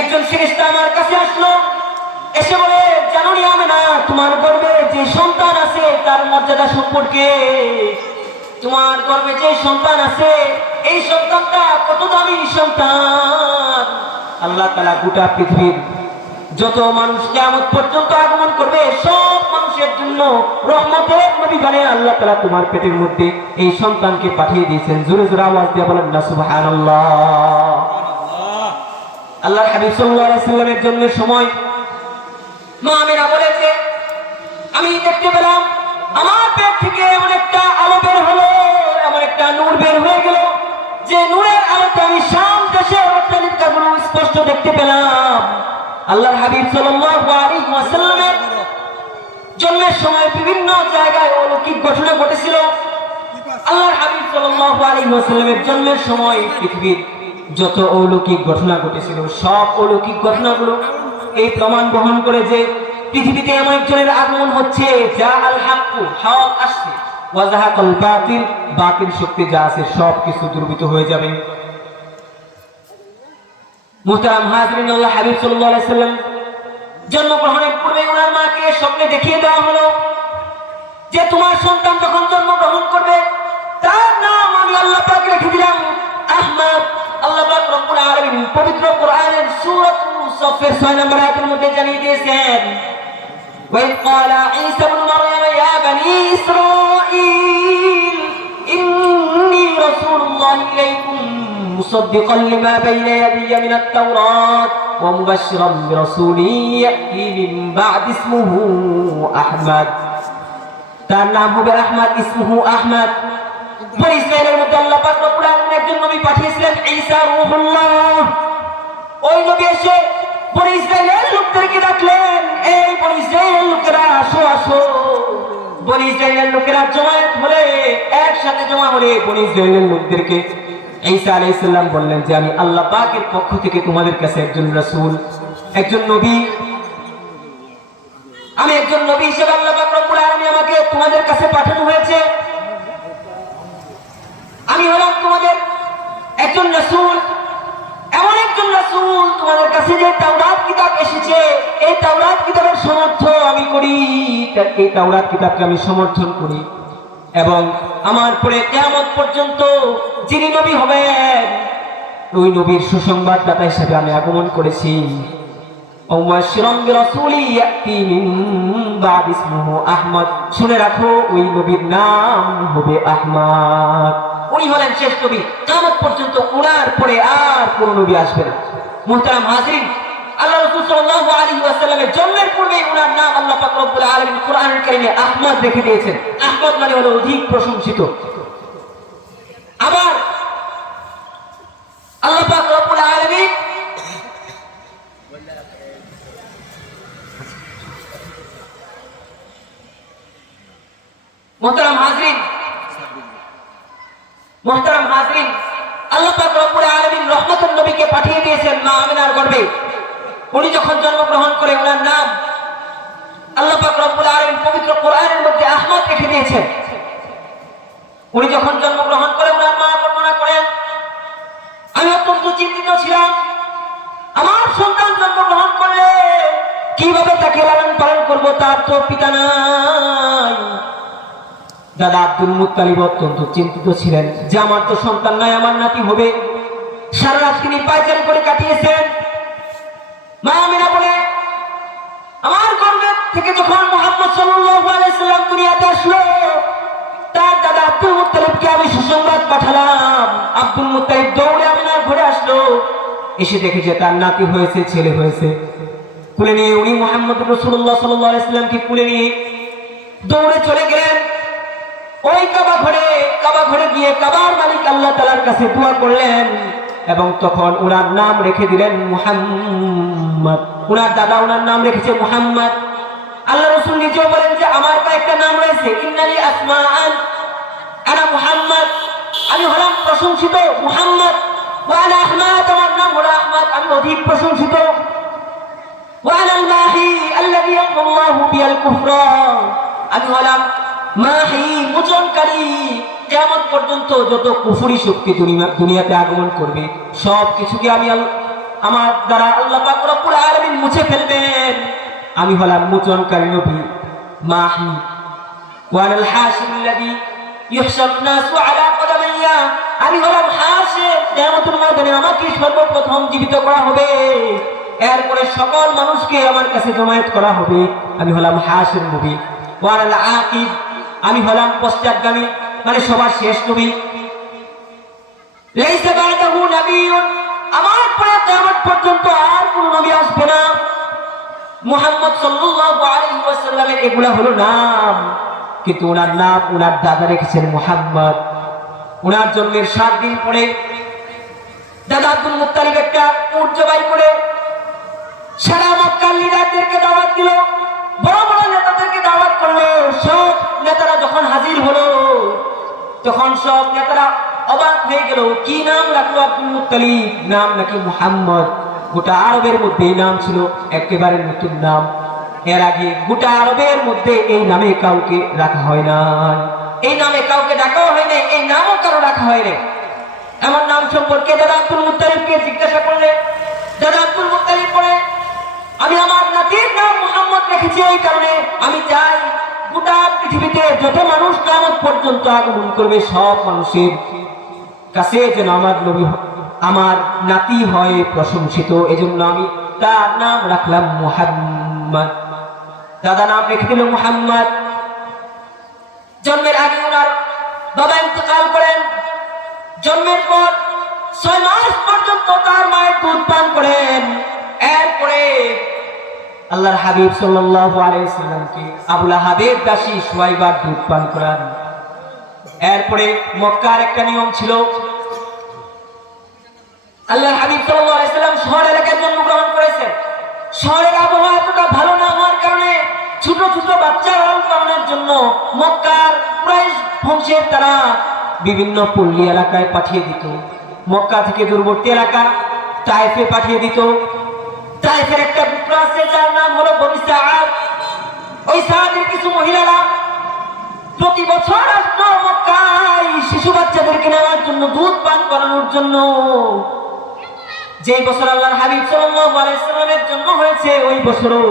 একজন ফেরেশতা আমার কাছে আসলো, এসে বলে, জানোনি আমেনা, তোমার গর্ভে যে সন্তান আছে তার মর্যাদা সম্পর্কে? তোমার গর্ভে যে সন্তান আছে এই সন্তানটা কত দামি সন্তান। আল্লাহ তাআলা গোটা পৃথিবীর যত মানুষ কিয়ামত পর্যন্ত আগমন করবে সব মানুষের জন্য রহমতের নবী বানিয়ে আল্লাহ তাআলা তোমার পেটের মধ্যে এই সন্তানকে পাঠিয়ে দিয়েছেন। জোরে জোরে আওয়াজ দিয়ে বলেন না সুবহানাল্লাহ। আল্লাহর হাবিব সাল্লাল্লাহু আলাইহি সাল্লামের জন্মের সময় মা আমিনা বলেছে, আমি দেখতে পেলাম আমার পেট থেকে এমন একটা আলো বের হলো, এমন একটা নূর বের হয়ে গেল যে নূরের আলোতে আমি শাম দেশের অট্টালিকাগুলো স্পষ্ট দেখতে পেলাম। আল্লাহর হাবিব সাল্লাল্লাহু আলাইহি ওয়াসাল্লামের জন্মের সময় বিভিন্ন জায়গায় অলৌকিক ঘটনা ঘটেছিল। আল্লাহর হাবিব সাল্লাল্লাহু আলাইহি ওয়াসাল্লামের জন্মের সময় পৃথিবীর যত অলৌকিক ঘটনা ঘটেছিল সব অলৌকিক ঘটনাগুলো এই প্রমাণ বহন করে যে পৃথিবীতে এমন একজনের আগমন হচ্ছে, যা আল হাক্কু, হক আসছে, ওয়া যাহাকাল বাতিল, বাতিল শক্তি যা আছে সব কিছু দুর্বৃত হয়ে যাবে। মুহতারাম হাজরিন, আল্লাহ হাবিব সাল্লাল্লাহু আলাইহি সাল্লাম জন্মগ্রহণের পূর্বে ওনার মাকে স্বপ্নে দেখিয়ে দেওয়া হলো যে তোমার সন্তান যখন জন্মগ্রহণ করবে তার নাম আমি আল্লাহ পাক রেখে দিলাম আহমদ। আল্লাহ পাক রব্বুল আলামিন পবিত্র কোরআনের সূরা সফের 6 নম্বর আয়াতের মধ্যে জানিয়ে দিয়েছেন, ওয়াইদ ক্বালা ঈসা ইবনে মারইয়াম ইয়া বনি ইসরাঈল ইন্নী রাসূলুল্লাহি ইলাইকুম মুসাদ্দিকান লিমা বাইনা ইয়াদিয়া মিনাত তাওরাত ওয়া মুবাশশিরান বিরাসূলিন ইয়াতি মিন বা'দি ইসমুহু আহমদ। তার নাম হবে আহমদ, ইসমুহু আহমদ। বনি ইসরাঈলের মধ্যে আল্লাহ পাক রব্বুল আলামিন একজন নবী পাঠিয়েছিলেন, ঈসা রূহুল্লাহ। ওই নবী এসে বনি ইসরাঈলের লোকদেরকে ডাকলেন, এই বনি ইসরাঈলের লোকেরা আসো আসো। বনি ইসরাঈলের লোকেরা জমায়েত হলে, একসাথে জমা হলে বনি ইসরাঈলের লোকদেরকে ঈসা আলাইহিস সালাম বললেন যে আমি আল্লাহ পাকের পক্ষ থেকে তোমাদের কাছে একজন রাসূল, একজন নবী, আমি একজন নবী হিসেবে আল্লাহ পাক রব্বুল আলামিন আমাকে তোমাদের কাছে পাঠানো হয়েছে। আমি হলাম তোমাদের একজন রাসূল, এমন একজন রাসূল তোমাদের কাছে যে তাওরাত কিতাব এসেছে এই তাওরাত কিতাবের সমর্থন আমি করি, এই তাওরাত কিতাবকে আমি সমর্থন করি এবং আমার পরে কিয়ামত পর্যন্ত যিনি নবী হবেন ওই নবীর সুসংবাদদাতা হিসেবে আমি আগমন করেছি। ওয়াশরাম বিরাসূলি ইয়াতি মিন বা'দি ইসমুহু আহমদ। শুনে রাখো ওই নবীর নাম হবে আহমদ। উনি হলেন শেষ নবী, কিয়ামত পর্যন্ত ওনার পরে আর কোন নবী আসবে না। মুহতারাম হাজিরিন, আল্লাহ রাসূল সাল্লাল্লাহু আলাইহি ওয়াসাল্লামের জন্মের পূর্বে ওনার নাম আল্লাহ পাক রব্বুল আলামিন কোরআনুল কারীমে আহমদ রেখে দিয়েছেন। আহমদ মানে হলো অধিক প্রশংসিত। আবার আল্লাহ পাক রব্বুল আলামিন মুহতারাম হাজিরিন আল্লাহ পাক রব্বুল আলামিন রহমতুল নবীকে পাঠিয়ে দিয়েছেন মা আমিনার গর্ভে। উনি যখন জন্মগ্রহণ করে ওনার নাম আল্লাহ পাক রব্বুল আলামিন পবিত্র কোরআনের মধ্যে আহমদ রেখে দিয়েছেন। উনি যখন জন্মগ্রহণ করে ওনার মা বর্ণনা করেন, আমি অত্যন্ত চিন্তিত ছিলাম, আমার সন্তান জন্মগ্রহণ করলে কিভাবে তাকে লালন পালন করব, তার তো পিতা নাই। দাদা আব্দুল মুত্তালিব অত্যন্ত চিন্তিত ছিলেন যে আমার তো সন্তান নাই, আমার নাতি হবে। সারা রাত তিনি পায়চারি করে কাটিয়েছেন। মা আমিনা বলে, আমার গর্ভে থেকে যখন মুহাম্মদ সাল্লাল্লাহু আলাইহি সাল্লাম দুনিয়াতে আসলো তার দাদা আব্দুল মুত্তালিবকে আমি সুসংবাদ পাঠালাম। আব্দুল মুত্তালিব দৌড়ে আমিনার ঘরে আসলো, এসে দেখে যে তার নাতি হয়েছে, ছেলে হয়েছে। কুলে নিয়ে উনি মুহাম্মদ রাসূলুল্লাহ সাল্লাল্লাহু আলাইহি সাল্লামকে কুলে নিয়ে দৌড়ে চলে গেলেন ওই কাবা ঘরে গিয়ে কাবার মালিক আল্লাহ তাআলার কাছে দোয়া করলেন এবং তখন ওনার নাম রেখে দিলেন মুহাম্মদ। ওনার দাদা ওনার নাম রেখেছে মুহাম্মদ। আল্লাহ রাসূল নিজেও বলেন যে আমার কয়েকটা নাম রয়েছে, ইন্নালি আসমাআন আনা মুহাম্মদ, আমি হলাম প্রশংসিত মুহাম্মদ, ওয়া আনা আহমদ, আমার নাম হলো আহমদ, আমি অধিক প্রশংসিত, ওয়া আনা আল মাহি আল্লাযী ইয়ামহুল্লাহু বিল কুফরা, আমি হলাম মাহি, মোচনকারী। কিয়ামত পর্যন্ত যত কুফরি শক্তি দুনিয়াতে আগমন করবে সব কিছুকে আমি আমার দ্বারা আল্লাহ পাক রব্বুল আলামিন মুছে ফেলবেন। আমি হলাম মোচনকারী নবী মাহি ওয়াল হাশিরুল্লাযী ইহশারু নাসু আলা কদামাইয়া। আমি হলাম হাসির, কিয়ামতের ময়দানে আমাকে সর্বপ্রথম জীবিত করা হবে, এরপরে সকল মানুষকে আমার কাছে জমায়েত করা হবে। আমি হলাম হাসির নবী। ওয়াল আকিব, আমি হলাম পশ্চাৎগামী, মানে সবার শেষ নবী। লাইসা বা'দাহু নাবিয়্যুন, আমার পরে কিয়ামত পর্যন্ত আর কোন নবী আসবে না। মুহাম্মদ সাল্লাল্লাহু আলাইহি ওয়াসাল্লামের এগুলা হলো নাম, কিন্তু ওনার নাম ওনার দাদা রেখেছেন মুহাম্মদ। ওনার জন্মের 7 দিন পরে দাদা আব্দুল মুত্তালিব একটা উট জবাই করে সারা মক্কার লিডারদেরকে দাওয়াত দিল, বড় বড় নেতাদেরকে দাওয়াত করলো। সব নেতারা যখন হাজির হলো তখন সব নেতারা অবাক হয়ে গেল, কি নাম রাখলো আব্দুল মুত্তালিব? নাম নাকি মুহাম্মদ। গোটা আরবের মধ্যে এই নাম ছিল একেবারে নতুন নাম। এর আগে গোটা আরবের মধ্যে এই নামে কাউকে রাখা হয় না, এই নামে কাউকে ডাকাও হয় না, এই নামও কারো রাখা হয় না। এমন নাম সম্পর্কে দাদা আব্দুল মুত্তালিবকে জিজ্ঞাসা করলে দাদা আব্দুল মুত্তালিব বলে, আমি আমার নাতির নাম মুহাম্মদ রেখেছি এই কারণে আমি চাই গোটা পৃথিবীতে যত মানুষ কিয়ামত পর্যন্ত আগমন করবে সব মানুষের কাছে যেন আমার নবী আমার নাতি হয় প্রশংসিত। এজন্য আমি তার নাম রাখলাম মুহাম্মদ। দাদা নাম রেখে দিল মুহাম্মদ। জন্মের আগে ওনার বাবা ইন্তেকাল করেন। জন্মের পর 6 মাস পর্যন্ত তার মায়ের দুধ পান করেন। এরপরে আল্লাহর হাবিব সাল্লাল্লাহু আলাইহি ওয়াসাল্লামকে আবু লাহাবের দাসী সুয়াইবার দুধ পান করান। এরপরে মক্কার একটা নিয়ম ছিল, আল্লাহর হাবিব সাল্লাল্লাহু আলাইহি ওয়াসাল্লাম শহর এলাকায় জন্মগ্রহণ করেছেন। শহরের আবহাওয়া এতটা ভালো না হওয়ার কারণে ছোট ছোট বাচ্চা লালন পালনের জন্য মক্কার কুরাইশ বংশের তারা বিভিন্ন পল্লী এলাকায় পাঠিয়ে দিত। মক্কা থেকে দূরবর্তী এলাকা তায়েফে পাঠিয়ে দিত। তায়েফের একটা গোত্র আছে যার নাম হলো বনু সাআদ। ওই সাআদের কিছু মহিলারা প্রতি বছর আসতো মক্কায় শিশু বাচ্চাদেরকে নেওয়ার জন্য, দুধ পান করানোর জন্য। যে বছর আল্লাহর হাবিব সাল্লাল্লাহু আলাইহি ওয়াসাল্লামের জন্ম হয়েছে ওই বছরও